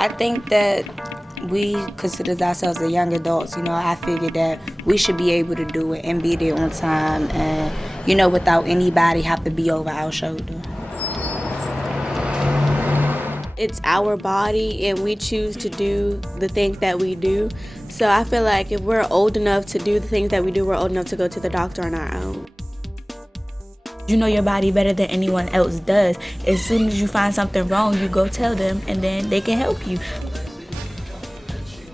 I think that we consider ourselves as young adults. I figured that we should be able to do it and be there on time and, without anybody have to be over our shoulder. It's our body and we choose to do the things that we do. So I feel like if we're old enough to do the things that we do, we're old enough to go to the doctor on our own. You know your body better than anyone else does. As soon as you find something wrong, you go tell them and then they can help you.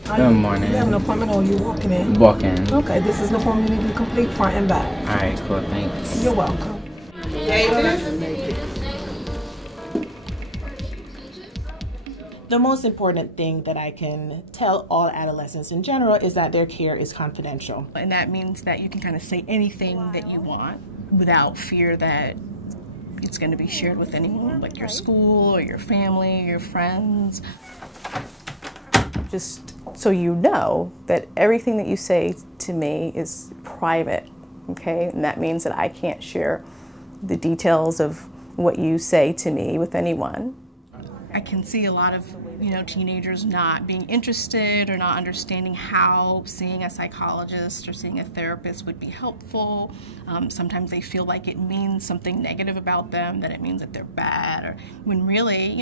Good morning. You have an appointment or are you walking in? Walking. Okay, this is an appointment you need to complete front and back. All right, cool, thanks. You're welcome. The most important thing that I can tell all adolescents in general is that their care is confidential. And that means that you can kind of say anything that you want without fear that it's going to be shared with anyone, like your school or your family, your friends. Just so you know that everything that you say to me is private, okay? And that means that I can't share the details of what you say to me with anyone. I can see a lot of, teenagers not being interested or not understanding how seeing a psychologist or seeing a therapist would be helpful. Sometimes they feel like it means something negative about them, that it means that they're bad, or when really,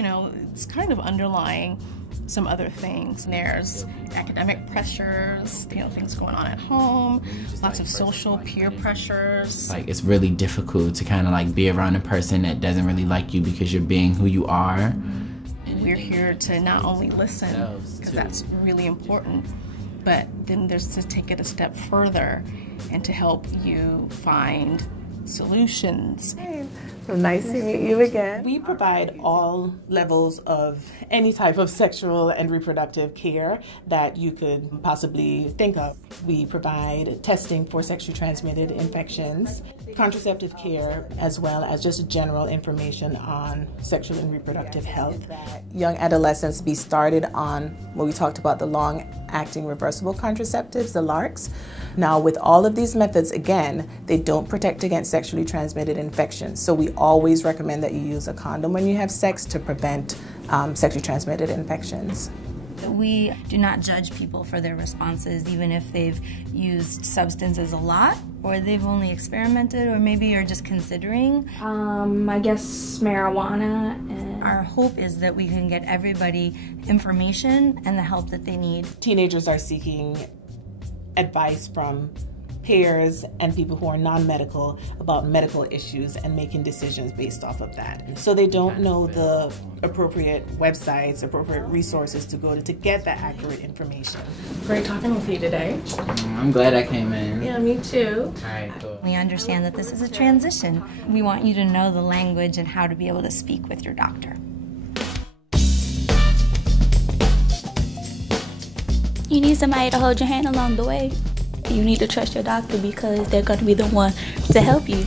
it's kind of underlying some other things. There's academic pressures, things going on at home, lots of social peer pressures. It's really difficult to kind of be around a person that doesn't really like you because you're being who you are. We're here to not only listen, because that's really important, but then there's to take it a step further and to help you find solutions. So nice to meet you again. We provide all levels of any type of sexual and reproductive care that you could possibly think of. We provide testing for sexually transmitted infections, contraceptive care, as well as just general information on sexual and reproductive health. Young adolescents be started on what we talked about, the long-acting reversible contraceptives, the LARCs. Now, with all of these methods, again, they don't protect against sexually transmitted infections. So we always recommend that you use a condom when you have sex to prevent sexually transmitted infections. We do not judge people for their responses, even if they've used substances a lot, or they've only experimented, or maybe you're just considering. I guess marijuana. Our hope is that we can get everybody information and the help that they need. Teenagers are seeking advice from peers and people who are non-medical about medical issues and making decisions based off of that. So they don't know the appropriate websites, appropriate resources to go to get that accurate information. Great talking with you today. I'm glad I came in. Yeah, me too. All right, cool. We understand that this is a transition. We want you to know the language and how to be able to speak with your doctor. You need somebody to hold your hand along the way. You need to trust your doctor because they're going to be the one to help you.